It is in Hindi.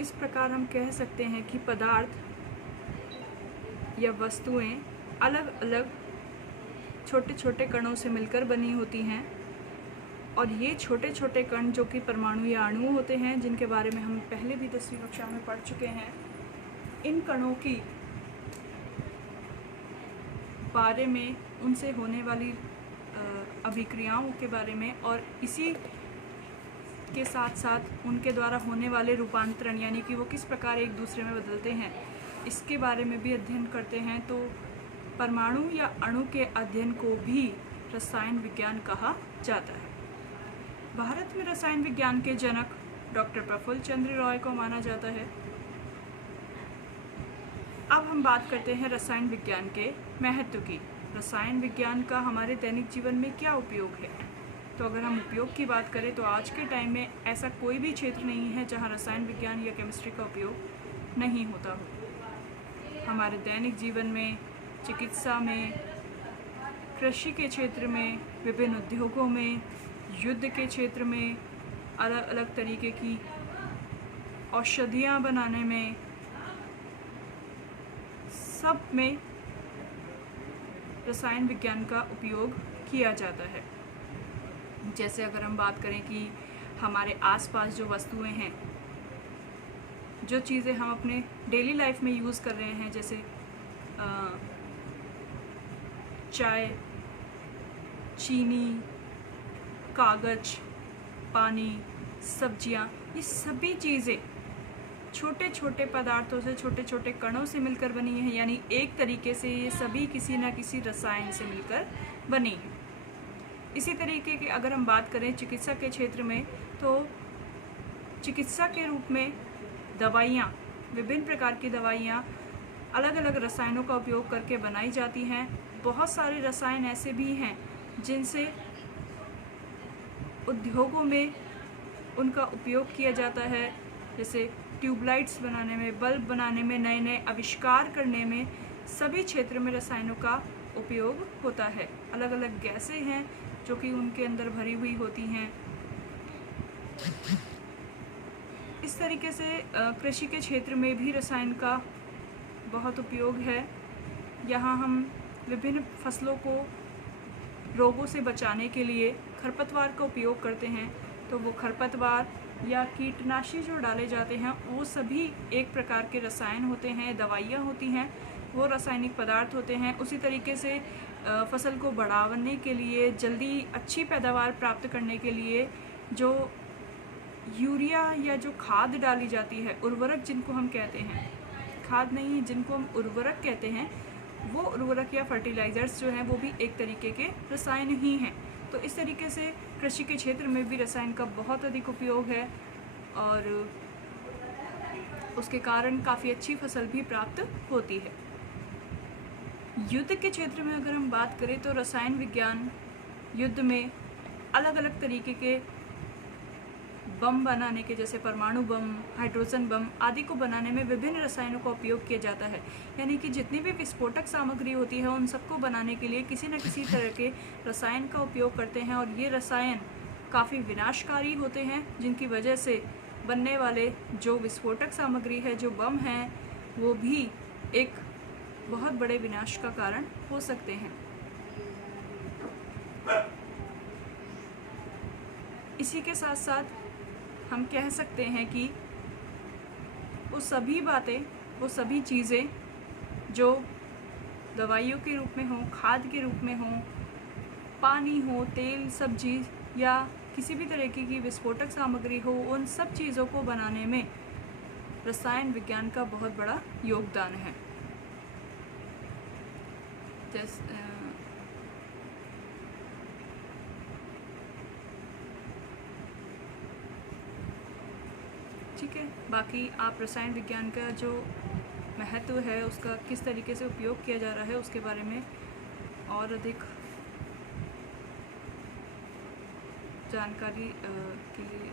इस प्रकार हम कह सकते हैं कि पदार्थ या वस्तुएं अलग अलग छोटे छोटे कणों से मिलकर बनी होती हैं, और ये छोटे छोटे कण जो कि परमाणु या अणु होते हैं, जिनके बारे में हम पहले भी 10वीं कक्षा में पढ़ चुके हैं, इन कणों की बारे में, उनसे होने वाली अभिक्रियाओं के बारे में, और इसी के साथ साथ उनके द्वारा होने वाले रूपांतरण, यानी कि वो किस प्रकार एक दूसरे में बदलते हैं, इसके बारे में भी अध्ययन करते हैं। तो परमाणु या अणु के अध्ययन को भी रसायन विज्ञान कहा जाता है। भारत में रसायन विज्ञान के जनक डॉक्टर प्रफुल्ल चंद्र रॉय को माना जाता है। अब हम बात करते हैं रसायन विज्ञान के महत्व की। रसायन विज्ञान का हमारे दैनिक जीवन में क्या उपयोग है? तो अगर हम उपयोग की बात करें तो आज के टाइम में ऐसा कोई भी क्षेत्र नहीं है जहां रसायन विज्ञान या केमिस्ट्री का उपयोग नहीं होता हो। हमारे दैनिक जीवन में, चिकित्सा में, कृषि के क्षेत्र में, विभिन्न उद्योगों में, युद्ध के क्षेत्र में, अलग अलग तरीके की औषधियाँ बनाने में, सब में रसायन विज्ञान का उपयोग किया जाता है। जैसे अगर हम बात करें कि हमारे आसपास जो वस्तुएं हैं, जो चीज़ें हम अपने डेली लाइफ में यूज़ कर रहे हैं, जैसे चाय, चीनी, कागज़, पानी, सब्जियां, ये सभी चीज़ें छोटे छोटे पदार्थों से, छोटे छोटे कणों से मिलकर बनी हैं, यानी एक तरीके से ये सभी किसी न किसी रसायन से मिलकर बनी हैं। इसी तरीके की अगर हम बात करें चिकित्सा के क्षेत्र में, तो चिकित्सा के रूप में दवाइयाँ, विभिन्न प्रकार की दवाइयाँ अलग अलग रसायनों का उपयोग करके बनाई जाती हैं। बहुत सारे रसायन ऐसे भी हैं जिनसे उद्योगों में उनका उपयोग किया जाता है, जैसे ट्यूबलाइट्स बनाने में, बल्ब बनाने में, नए नए आविष्कार करने में, सभी क्षेत्र में रसायनों का उपयोग होता है। अलग अलग गैसें हैं जो कि उनके अंदर भरी हुई होती हैं। इस तरीके से कृषि के क्षेत्र में भी रसायन का बहुत उपयोग है। यहाँ हम विभिन्न फसलों को रोगों से बचाने के लिए खरपतवार का उपयोग करते हैं। तो वो खरपतवार या कीटनाशी जो डाले जाते हैं, वो सभी एक प्रकार के रसायन होते हैं, दवाइयाँ होती हैं, वो रासायनिक पदार्थ होते हैं। उसी तरीके से फसल को बढ़ाने के लिए, जल्दी अच्छी पैदावार प्राप्त करने के लिए जो यूरिया या जो खाद डाली जाती है, उर्वरक जिनको हम कहते हैं, खाद नहीं, जिनको हम उर्वरक कहते हैं, वो उर्वरक या फर्टिलाइज़र्स जो हैं वो भी एक तरीके के रसायन ही हैं। तो इस तरीके से कृषि के क्षेत्र में भी रसायन का बहुत अधिक उपयोग है, और उसके कारण काफ़ी अच्छी फसल भी प्राप्त होती है। युद्ध के क्षेत्र में अगर हम बात करें तो रसायन विज्ञान युद्ध में अलग अलग तरीके के बम बनाने के, जैसे परमाणु बम, हाइड्रोजन बम आदि को बनाने में विभिन्न रसायनों का उपयोग किया जाता है। यानी कि जितनी भी विस्फोटक सामग्री होती है, उन सबको बनाने के लिए किसी न किसी तरह के रसायन का उपयोग करते हैं, और ये रसायन काफ़ी विनाशकारी होते हैं, जिनकी वजह से बनने वाले जो विस्फोटक सामग्री है, जो बम हैं, वो भी एक बहुत बड़े विनाश का कारण हो सकते हैं। इसी के साथ साथ हम कह सकते हैं कि वो सभी बातें, वो सभी चीज़ें जो दवाइयों के रूप में हों, खाद के रूप में हों, पानी हो, तेल, सब्जी या किसी भी तरीके की विस्फोटक सामग्री हो, उन सब चीज़ों को बनाने में रसायन विज्ञान का बहुत बड़ा योगदान है। ठीक है, बाकी आप रसायन विज्ञान का जो महत्व है, उसका किस तरीके से उपयोग किया जा रहा है, उसके बारे में और अधिक जानकारी के लिए